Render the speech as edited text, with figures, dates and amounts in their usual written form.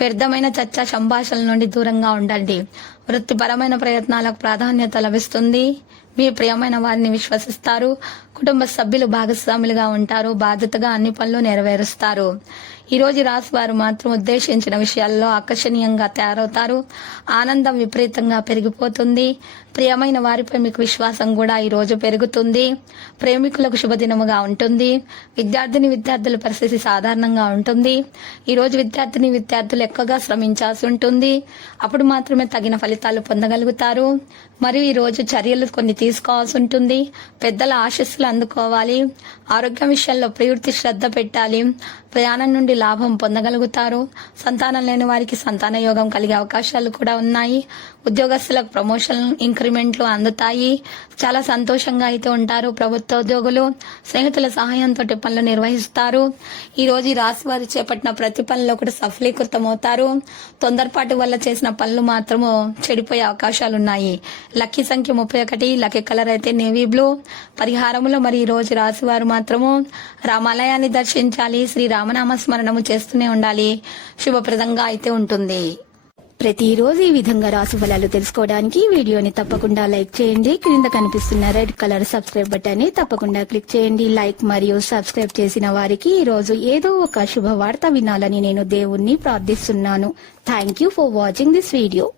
వ్యర్థమైన చర్చ సంభాషణల నుండి దూరంగా ఉండండి. వృత్తిపరమైన ప్రయత్నాలకు ప్రాధాన్యత లభిస్తుంది. మీ ప్రియమైన వారిని విశ్వసిస్తారు. కుటుంబ సభ్యులు భాగస్వాములుగా ఉంటారు. బాధ్యతగా అన్ని పనులు నెరవేరుస్తారు. ఈ రోజు రాశి వారు మాత్రం ఉద్దేశించిన విషయాల్లో ఆకర్షణీయంగా తయారవుతారు. ఆనందం విపరీతంగా పెరిగిపోతుంది. ప్రియమైన వారిపై మీకు విశ్వాసం కూడా ఈ రోజు పెరుగుతుంది. ప్రేమికులకు శుభదినముగా ఉంటుంది. విద్యార్థుల పరిస్థితి సాధారణంగా ఉంటుంది. ఈ రోజు విద్యార్థులు ఎక్కువగా శ్రమించాల్సి ఉంటుంది. అప్పుడు మాత్రమే తగిన ఫలితాలు పొందగలుగుతారు. మరియు ఈ రోజు చర్యలు కొన్ని తీసుకోవాల్సి ఉంటుంది. పెద్దల ఆశీస్సులు అందుకోవాలి. ఆరోగ్యం విషయంలో పూర్తి శ్రద్ధ పెట్టాలి. ప్రయాణం నుండి లాభం పొందగలుగుతారు. సంతానం లేని వారికి సంతాన యోగం కలిగే అవకాశాలు కూడా ఉన్నాయి. ఉద్యోగస్తులకు ప్రమోషన్ ఇంక్రిమెంట్లు అందుతాయి. చాలా సంతోషంగా అయితే ఉంటారు. ప్రభుత్వ ఉద్యోగులు స్నేహితుల సహాయంతో పనులు నిర్వహిస్తారు. ఈ రోజు ఈ రాశి వారు చేపట్టిన ప్రతి పనిలో కూడా సఫలీకృతమవుతారు. తొందరపాటు వల్ల చేసిన పనులు మాత్రము చెడిపోయే అవకాశాలు ఉన్నాయి. లక్కీ సంఖ్య 31. లక్కీ కలర్ అయితే నేవీ బ్లూ. పరిహారములో మరి ఈ రోజు రాశి వారు మాత్రము రామాలయాన్ని దర్శించాలి. శ్రీ రామనామ స్మరణము చేస్తూనే ఉండాలి. శుభప్రదంగా అయితే ఉంటుంది. ప్రతిరోజు ఈ విధంగా రాశి ఫలాలు తెలుసుకోవడానికి వీడియోని తప్పకుండా లైక్ చేయండి. క్రింద కనిపిస్తున్న రెడ్ కలర్ సబ్స్క్రైబ్ బటన్ ని తప్పకుండా క్లిక్ చేయండి. లైక్ మరియు సబ్స్క్రైబ్ చేసిన వారికి ఈ రోజు ఏదో ఒక శుభవార్త వినాలని నేను దేవుణ్ణి ప్రార్థిస్తున్నాను. Thank you for watching this video.